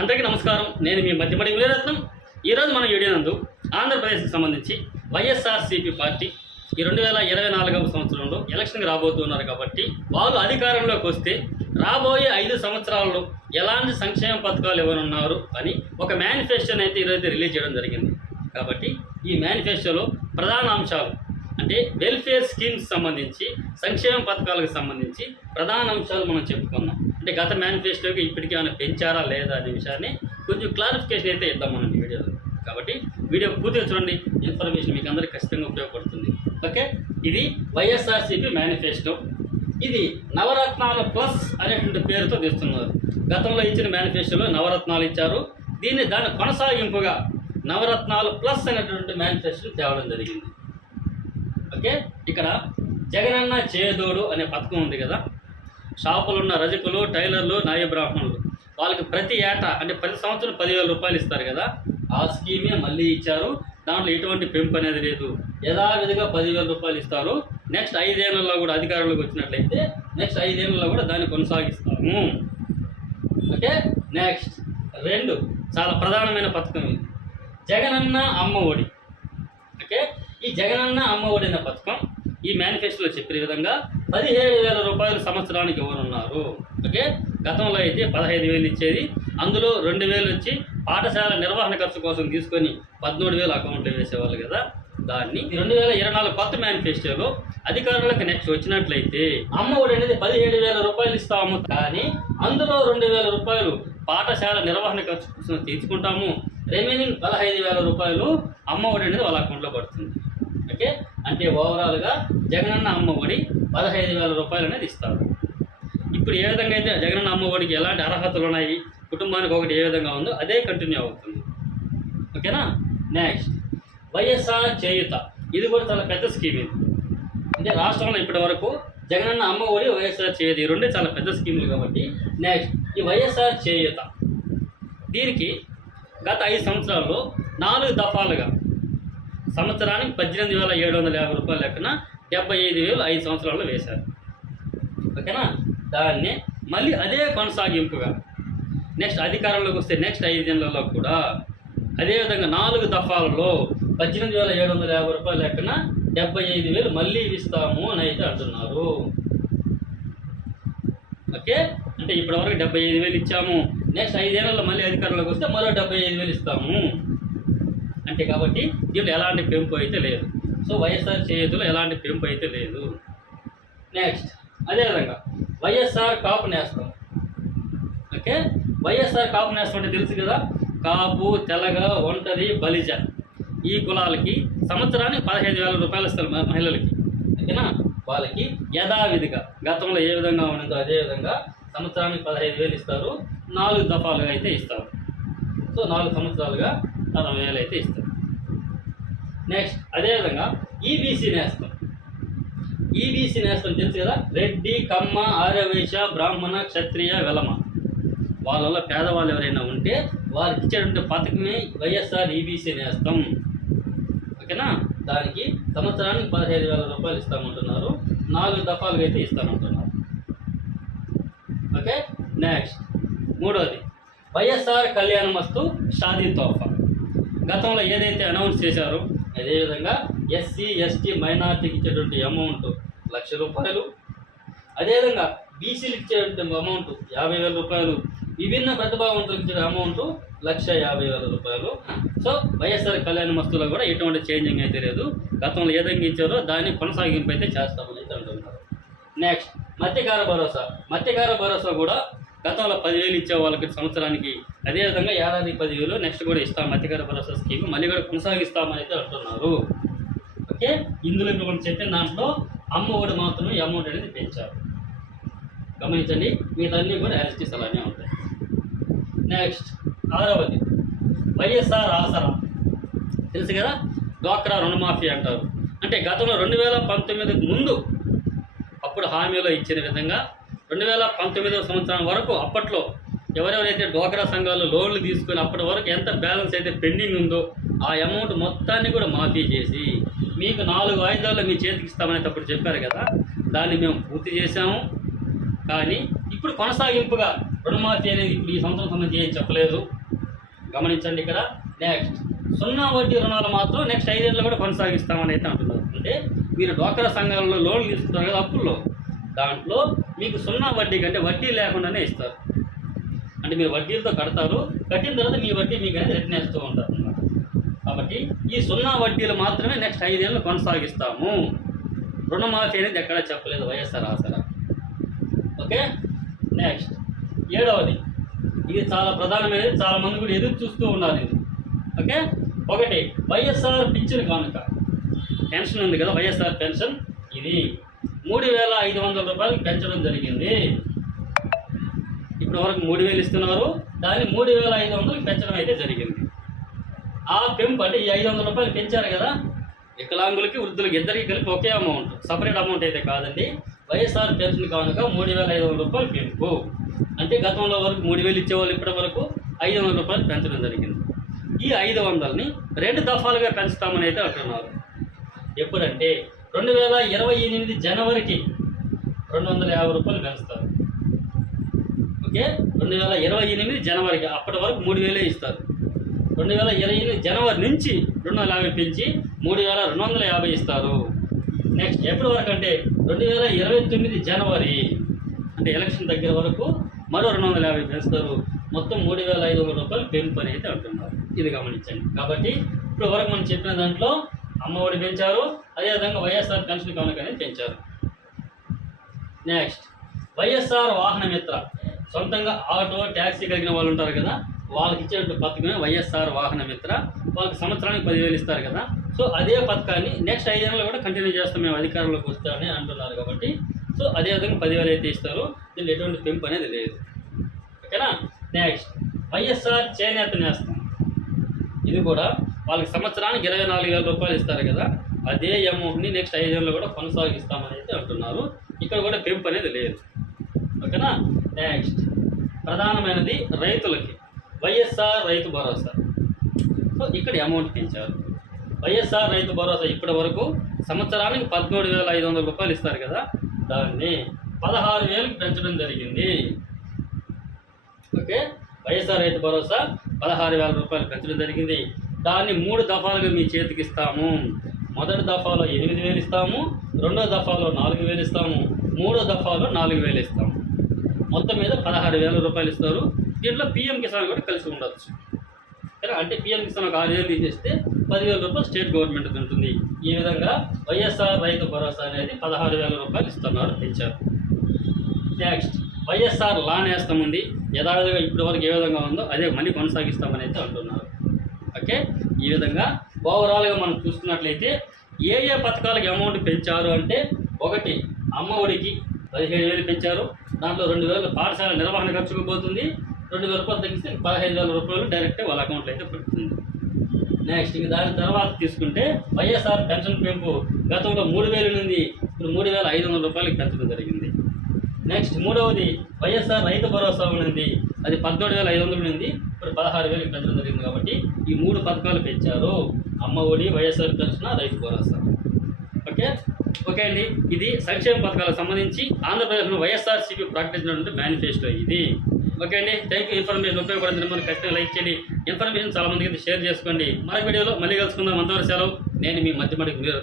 అందరికీ నమస్కారం. నేను మీ మధ్యమడి విజయరత్నం. ఈరోజు మన వీడియో నందు ఆంధ్రప్రదేశ్కి సంబంధించి వైఎస్ఆర్సీపీ పార్టీ ఈ 2024వ సంవత్సరంలో ఎలక్షన్కి రాబోతున్నారు కాబట్టి వాళ్ళు అధికారంలోకి వస్తే రాబోయే 5 సంవత్సరాల్లో ఎలాంటి సంక్షేమ పథకాలు ఇవ్వనున్నారు అని ఒక మేనిఫెస్టోని అయితే ఈరోజు రిలీజ్ చేయడం జరిగింది. కాబట్టి ఈ మేనిఫెస్టోలో ప్రధాన అంశాలు అంటే వెల్ఫేర్ స్కీమ్స్ సంబంధించి సంక్షేమ పథకాలకు సంబంధించి ప్రధాన అంశాలు మనం చెప్పుకుందాం. అంటే గత మేనిఫెస్టోకి ఇప్పటికీ ఏమైనా పెంచారా లేదా అనే విషయాన్ని కొంచెం క్లారిఫికేషన్ అయితే ఇద్దాం మనం ఈ వీడియోలో. కాబట్టి వీడియో పూర్తిగా చూడండి, ఇన్ఫర్మేషన్ మీకు అందరికీ ఖచ్చితంగా ఉపయోగపడుతుంది. ఓకే, ఇది వైఎస్ఆర్సీపీ మేనిఫెస్టో. ఇది నవరత్నాల ప్లస్ అనేటువంటి పేరుతో తెస్తున్నారు. గతంలో ఇచ్చిన మేనిఫెస్టోలో నవరత్నాలు ఇచ్చారు. దాని కొనసాగింపుగా నవరత్నాలు ప్లస్ అనేటువంటి మేనిఫెస్టో తేవడం జరిగింది. ఓకే, ఇక్కడ జగనన్న చేదోడు అనే పథకం ఉంది కదా. షాపులున్న రజకులు, టైలర్లు, న్యాయ బ్రాహ్మణులు వాళ్ళకి ప్రతి ఏటా అంటే ప్రతి సంవత్సరం 10,000 రూపాయలు ఇస్తారు కదా. ఆ స్కీమే మళ్ళీ ఇచ్చారు. దాంట్లో ఎటువంటి పెంపు అనేది లేదు. యథావిధిగా 10,000 రూపాయలు ఇస్తారు. నెక్స్ట్ 5 ఏళ్లలో కూడా అధికారంలోకి వచ్చినట్లయితే నెక్స్ట్ 5 ఏళ్లలో కూడా దాన్ని కొనసాగిస్తాము. ఓకే, నెక్స్ట్ 2 చాలా ప్రధానమైన పథకం ఇది, జగనన్న అమ్మ ఒడి. ఓకే, ఈ జగనన్న అమ్మ ఒడి అనే పథకం ఈ మేనిఫెస్టోలో చెప్పిన విధంగా 17,000 రూపాయలు సంవత్సరానికి ఇవ్వనున్నారు. ఓకే, గతంలో అయితే 15,000 ఇచ్చేది. అందులో 2,000 వచ్చి పాఠశాల నిర్వహణ ఖర్చు కోసం తీసుకొని 13,000 అకౌంట్లో వేసేవాళ్ళు కదా. దాన్ని 2024 కొత్త మేనిఫెస్టోలో అధికారులకు నెక్స్ట్ వచ్చినట్లయితే అమ్మ ఒడి అనేది 17,000 రూపాయలు ఇస్తాము, కానీ అందులో 2,000 రూపాయలు పాఠశాల నిర్వహణ ఖర్చు కోసం తీసుకుంటాము. రిమైనింగ్ 15,000 రూపాయలు అమ్మ ఒడి అనేది వాళ్ళ అకౌంట్లో పడుతుంది. ఓకే, అంటే ఓవరాల్గా జగనన్న అమ్మ ఒడి 15,000 రూపాయలు అనేది ఇస్తారు. ఇప్పుడు ఏ విధంగా అయితే జగనన్న అమ్మ ఒడికి ఎలాంటి అర్హతలు ఉన్నాయి, కుటుంబానికి ఒకటి ఏ విధంగా ఉందో అదే కంటిన్యూ అవుతుంది. ఓకేనా. నెక్స్ట్ వైఎస్ఆర్ చేయూత. ఇది కూడా చాలా పెద్ద స్కీమ్. ఇది అంటే రాష్ట్రంలో ఇప్పటి వరకు జగనన్న అమ్మ ఒడి, వైఎస్ఆర్ చేయూత ఈ 2 చాలా పెద్ద స్కీములు కాబట్టి నెక్స్ట్ ఈ వైఎస్ఆర్ చేయూత దీనికి గత 5 సంవత్సరాల్లో 4 దఫాలుగా సంవత్సరానికి 18,750 రూపాయల లెక్కన 75,000 5 సంవత్సరాల్లో వేశారు. ఓకేనా. దాన్ని మళ్ళీ అదే కొనసాగింపుగా నెక్స్ట్ అధికారంలోకి వస్తే నెక్స్ట్ 5 ఏళ్లలో కూడా అదేవిధంగా 4 దఫాలలో 18,750 రూపాయల లెక్కన 75,000 మళ్ళీ ఇస్తాము అని అయితే అంటున్నారు. ఓకే, అంటే ఇప్పటివరకు 75,000 ఇచ్చాము. నెక్స్ట్ 5 ఏళ్లలో మళ్ళీ అధికారంలోకి వస్తే మరో 75,000 ఇస్తాము అంటే. కాబట్టి దీంట్లో ఎలాంటి పెంపు అయితే లేదు. సో వైఎస్ఆర్ చేయూతలో ఎలాంటి పెంపు అయితే లేదు. నెక్స్ట్ అదేవిధంగా వైఎస్ఆర్ కాపు నేస్తం. ఓకే, వైఎస్ఆర్ కాపు నేస్తం అంటే తెలుసు కదా. కాపు, తెలగ, ఒంటరి, బలిజ ఈ కులాలకి సంవత్సరానికి 15,000 రూపాయలు ఇస్తారు మహిళలకి. ఓకేనా. వాళ్ళకి యథావిధిగా గతంలో ఏ విధంగా ఉన్నదో అదే విధంగా సంవత్సరానికి 15,000 ఇస్తారు. 4 దఫాలుగా అయితే ఇస్తారు. సో 4 సంవత్సరాలుగా 40,000 అయితే ఇస్తారు. నెక్స్ట్ అదేవిధంగా ఈబీసీ నేస్తం. ఈబీసీ నేస్తం తెలుసు కదా. రెడ్డి, కమ్మ, ఆర్యవైశ్య, బ్రాహ్మణ, క్షత్రియ, వెలమ వాళ్ళలో పేదవాళ్ళు ఎవరైనా ఉంటే వారికి ఇచ్చేటువంటి పథకమే వైఎస్ఆర్ ఈబీసీ నేస్తం. ఓకేనా. దానికి సంవత్సరానికి 15,000 రూపాయలు ఇస్తామంటున్నారు. 4 దఫాలుగా అయితే ఇస్తామంటున్నారు. ఓకే, నెక్స్ట్ 3వది వైఎస్ఆర్ కళ్యాణమస్తు షాదీ తోఫా. గతంలో ఏదైతే అనౌన్స్ చేశారో అదేవిధంగా ఎస్సీ, ఎస్టీ, మైనార్టీకి ఇచ్చేటువంటి అమౌంట్ 1,00,000 రూపాయలు. అదేవిధంగా బీసీలకు ఇచ్చేటువంటి అమౌంట్ 50,000 రూపాయలు. విభిన్న ప్రతిభావంతులకు ఇచ్చే అమౌంట్ 1,50,000 రూపాయలు. సో వైఎస్ఆర్ కళ్యాణ మస్తులో కూడా ఎటువంటి చేంజింగ్ అయితే లేదు. గతంలో ఏ విధంగా ఇచ్చారో దాన్ని కొనసాగింపు అయితే చేస్తామని అయితే అంటున్నారు. నెక్స్ట్ మత్స్యకార భరోసా. మత్స్యకార భరోసా కూడా గతంలో 10,000 ఇచ్చే వాళ్ళకి సంవత్సరానికి, అదేవిధంగా ఏడాదికి 10,000 నెక్స్ట్ కూడా ఇస్తాం. మత్స్యకార భరోసా స్కీమ్ మళ్ళీ కూడా కొనసాగిస్తామని అయితే అంటున్నారు. ఓకే, ఇందులో ఇప్పుడు మనం చెప్పిన దాంట్లో అమ్మ ఒడి మాత్రమే ఈ అమౌంట్ అనేది పెంచారు. గమనించండి, మిగతా అన్నీ కూడా యాజిటీస్ అలానే ఉంటాయి. నెక్స్ట్ 6వది వైఎస్ఆర్ ఆసరా. తెలుసు కదా. డ్వాక్రా రుణమాఫీ అంటారు. అంటే గతంలో 2019 ముందు అప్పుడు హామీలో ఇచ్చిన విధంగా 2019వ సంవత్సరం వరకు అప్పట్లో ఎవరెవరైతే డ్వాక్రా సంఘాలు లోన్లు తీసుకొని అప్పటి వరకు ఎంత బ్యాలెన్స్ అయితే పెండింగ్ ఉందో ఆ అమౌంట్ మొత్తాన్ని కూడా మాఫీ చేసి మీకు 4 వాయిదాల్లో మీ చేతికి ఇస్తామని అప్పుడు చెప్పారు కదా. దాన్ని మేము పూర్తి చేశాము. కానీ ఇప్పుడు కొనసాగింపుగా రుణమాఫీ అనేది ఇప్పుడు ఈ సంవత్సరం సంబంధించి ఏం చెప్పలేదు, గమనించండి. ఇక్కడ నెక్స్ట్ 0 వడ్డీ రుణాలు మాత్రం నెక్స్ట్ 5 ఏళ్ళు కూడా కొనసాగిస్తామని అయితే అంటున్నారు. అంటే మీరు డ్వాక్రా సంఘాలలో లోన్లు తీసుకుంటారు కదా అప్పుల్లో, దాంట్లో మీకు 0 వడ్డీ కంటే వడ్డీ లేకుండానే ఇస్తారు. అంటే మీరు వడ్డీలతో కడతారు, కట్టిన తర్వాత మీ వడ్డీ మీకు అనేది రిటర్న్ వేస్తూ ఉంటారు అన్నమాట. కాబట్టి ఈ 0 వడ్డీలు మాత్రమే నెక్స్ట్ 5 ఏళ్ళు కొనసాగిస్తాము. రుణమాఫీ అనేది ఎక్కడా చెప్పలేదు వైఎస్ఆర్ ఆసరా. ఓకే, నెక్స్ట్ 7వది, ఇది చాలా ప్రధానమైనది, చాలా మంది కూడా ఎదురు చూస్తూ ఉన్నారు ఇది. ఓకే, 1 వైఎస్ఆర్ పింఛన్ కానుక. పెన్షన్ ఉంది కదా, వైఎస్ఆర్ పెన్షన్, ఇది 3,500 రూపాయలు పెంచడం జరిగింది. ఇప్పటి వరకు 3,000 ఇస్తున్నారు, దాన్ని 3,500 పెంచడం అయితే జరిగింది. ఆ పెంపు అంటే ఈ 500 రూపాయలు పెంచారు కదా, వికలాంగులకి వృద్ధులకి ఇద్దరికి కలిపి ఒకే అమౌంట్, సపరేట్ అమౌంట్ అయితే కాదండి. వైఎస్ఆర్ పెన్షన్ కానుక 3,500 రూపాయలు పెంపు. అంటే గతంలో వరకు 3,000 ఇచ్చేవాళ్ళు ఇప్పటి వరకు 500 రూపాయలు పెంచడం జరిగింది. ఈ 500ని 2 దఫాలుగా పెంచుతామని అయితే అంటున్నారు. ఎప్పుడంటే 2028 జనవరికి 250 రూపాయలు పెంచుతారు. ఓకే, 2028 జనవరికి, అప్పటి వరకు 3,000 ఇస్తారు. 2028 జనవరి నుంచి 250 పెంచి 3,250 ఇస్తారు. నెక్స్ట్ ఎప్పటి వరకు అంటే 2029 జనవరి, అంటే ఎలక్షన్ దగ్గర వరకు మరో 250 పెంచుతారు. మొత్తం 3,500 రూపాయలు పెంపు అని అయితే అంటున్నారు. ఇది గమనించండి. కాబట్టి ఇప్పుడు వరకు మనం చెప్పిన దాంట్లో అమ్మఒడి పెంచారు, అదేవిధంగా వైఎస్ఆర్ పెన్షన్ కానుక అనేది పెంచారు. నెక్స్ట్ వైఎస్ఆర్ వాహన మిత్ర, సొంతంగా ఆటో ట్యాక్సీ కలిగిన వాళ్ళు ఉంటారు కదా, వాళ్ళకి ఇచ్చే పథకమే వైఎస్ఆర్ వాహన మిత్ర. వాళ్ళకి సంవత్సరానికి 10,000 ఇస్తారు కదా, సో అదే పథకాన్ని నెక్స్ట్ 5 ఏళ్ళు కూడా కంటిన్యూ చేస్తాం మేము అధికారంలోకి వస్తామని అంటున్నారు. కాబట్టి సో అదేవిధంగా 10,000 అయితే ఇస్తారు, దీనిలో ఎటువంటి పెంపు అనేది లేదు. ఓకేనా. నెక్స్ట్ వైఎస్ఆర్ చేనేత నేస్తం, ఇది కూడా వాళ్ళకి సంవత్సరానికి 24,000 రూపాయలు ఇస్తారు కదా, అదే అమౌంట్ని నెక్స్ట్ 5 ఏళ్ళు కూడా కొనసాగిస్తామని అయితే అంటున్నారు. ఇక్కడ కూడా పెంపు అనేది లేదు. ఓకేనా. నెక్స్ట్ ప్రధానమైనది రైతులకి వైఎస్ఆర్ రైతు భరోసా. సో ఇక్కడ అమౌంట్ పెంచారు. వైఎస్ఆర్ రైతు భరోసా ఇప్పటి వరకు సంవత్సరానికి 13,500 రూపాయలు ఇస్తారు కదా, దాన్ని 16,000కి పెంచడం జరిగింది. ఓకే, వైఎస్ఆర్ రైతు భరోసా 16,000 రూపాయలు పెంచడం జరిగింది. దాన్ని 3 దఫాలుగా మీ చేతికి ఇస్తాము. మొదటి దఫాలో 8,000 ఇస్తాము, రెండో దఫాలో 4,000 ఇస్తాము, మూడో దఫాలో 4,000 ఇస్తాము. మొత్తం మీద 16,000 రూపాయలు ఇస్తారు. దీంట్లో పిఎం కిసాన్ కూడా కలిసి ఉండొచ్చు. అంటే పిఎం కిసాన్ ఒక 6,000 తీసేస్తే 10,000 రూపాయలు స్టేట్ గవర్నమెంట్ ఉంటుంది. ఈ విధంగా వైఎస్ఆర్ రైతు భరోసా అనేది 16,000 రూపాయలు ఇస్తున్నారు, పెంచారు. నెక్స్ట్ వైఎస్ఆర్ లా నేస్తం ఉంది, యథావిధిగా ఇప్పటి వరకు ఏ విధంగా ఉందో అదే మళ్ళీ కొనసాగిస్తామని అయితే అంటున్నారు. ఓకే, ఈ విధంగా ఓవరాల్గా మనం చూసుకున్నట్లయితే ఏ ఏ పథకాలకి అమౌంట్ పెంచారు అంటే 1 అమ్మ ఒడికి 17,000 పెంచారు. దాంట్లో 2,000 పాఠశాల నిర్వహణ ఖర్చుకు పోతుంది. 2,000 రూపాయలు తగ్గిస్తే 15,000 రూపాయలు డైరెక్ట్గా వాళ్ళ అకౌంట్లో అయితే పడుతుంది. నెక్స్ట్ ఇంక దాని తర్వాత తీసుకుంటే వైఎస్ఆర్ పెన్షన్ పెంపు గతంలో 3,000 నుండి ఇప్పుడు 3,500 రూపాయలకి పెంచడం జరిగింది. నెక్స్ట్ మూడవది వైఎస్ఆర్ రైతు భరోసా ఉంది, అది 17,500 నుండి ఇప్పుడు 16,000కి పెంచడం జరిగింది. కాబట్టి ఈ 3 పథకాలు పెంచారు, అమ్మ ఒడి, వైఎస్ఆర్ పెన్షన్, రైతు భరోసా. ఓకే అండి, ఇది సంక్షేమ పథకాలకు సంబంధించి ఆంధ్రప్రదేశ్లో వైఎస్ఆర్సీపీ ప్రకటించినటువంటి మేనిఫెస్టో ఇది. ఓకే అండి, థ్యాంక్ యూ. ఇన్ఫర్మేషన్ ఉపయోగపడుతుంది, మనకు ఖచ్చితంగా లైక్ చేయండి, ఇన్ఫర్మేషన్ చాలా మందికి అయితే షేర్ చేసుకోండి. మరొక వీడియోలో మళ్ళీ కలుసుకుందాం. అంతవరకు సెలవు. నేను మీ మధ్యమడికి మీరు